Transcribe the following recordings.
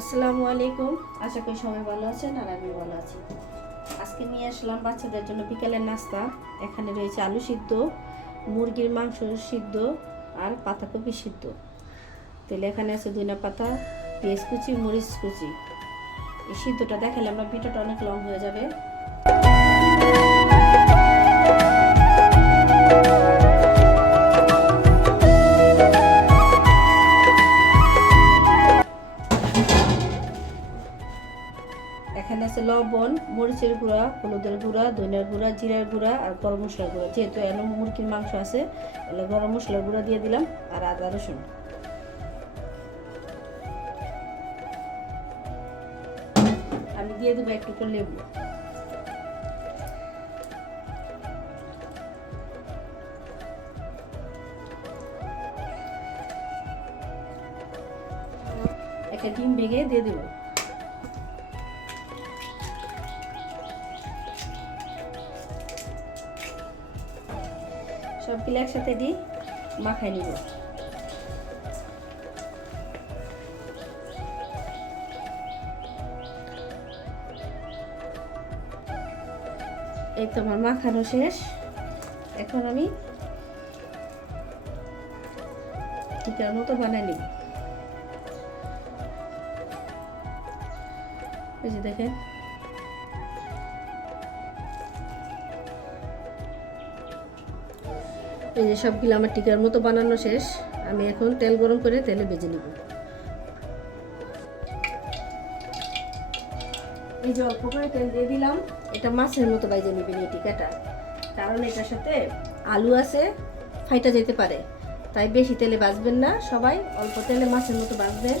আসসালামু আলাইকুম। আশা করি সবাই ভালো আছেন আর আমি ভালো আছি। আজকে নিয়ে আসলাম বাচ্চাদের জন্য বিকেলের নাস্তা। এখানে রয়েছে আলু সিদ্ধ, মুরগির মাংস সিদ্ধ আর পাতাকপি সিদ্ধ। তাহলে এখানে আছে ধনিয়া পাতা, পেঁয়াজ কুচি, মরিচ কুচি। এই সিদ্ধটা দেখালে আমরা ভিডিওটা অনেক লং হয়ে যাবে। এখানে আছে লবণ, মরিচের গুঁড়া, হলুদের গুঁড়া, ধনিয়ার গুঁড়া, জিরার গুঁড়া আর গরম মশলার গুঁড়া। যেহেতু এর মুরগির মাংস আছে তাহলে গরম মশলার গুঁড়া দিয়ে দিলাম আর আদা রসুন। আমি দিয়ে দেবো একটু করে লেবু। একটা ডিম ভেঙে দিয়ে দেবো। সবগুলো একসাথে দিই, মাখাই নিব। এই তো আমার মাখানো শেষ। এখন আমি টিকার মতো বানাই নিব। এই যে দেখেন, এই যে সবগুলো আমার টিকার মতো বানানো শেষ। আমি এখন তেল গরম করে তেলে ভেজে নিব। এই যে অল্প করে তেল দিয়ে দিলাম। এটা মাছের মতো ভেজে নিবেন এই টিকাটা, কারণ এটার সাথে আলু আছে, ফাইটা যেতে পারে। তাই বেশি তেলে ভাজবেন না, সবাই অল্প তেলে মাছের মতো ভাজবেন।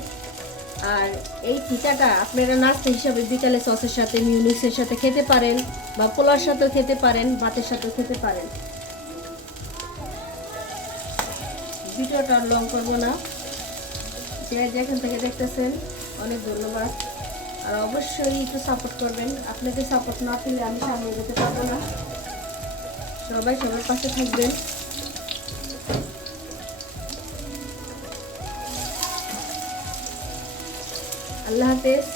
আর এই টিকাটা আপনারা নাস্তা হিসাবে বিকালে সসের সাথে, মিউনিক্সের সাথে খেতে পারেন, বা পোলার সাথেও খেতে পারেন, ভাতের সাথেও খেতে পারেন। ভিডিওটা লং করবো না। যে যেখান থেকে দেখতেছেন অনেক ধন্যবাদ। আর অবশ্যই একটু সাপোর্ট করবেন। আপনাদের সাপোর্ট না পেলে আমি সামনে যেতে পারবো না। সবাই সবার পাশে থাকবেন। আল্লাহ হাফেজ।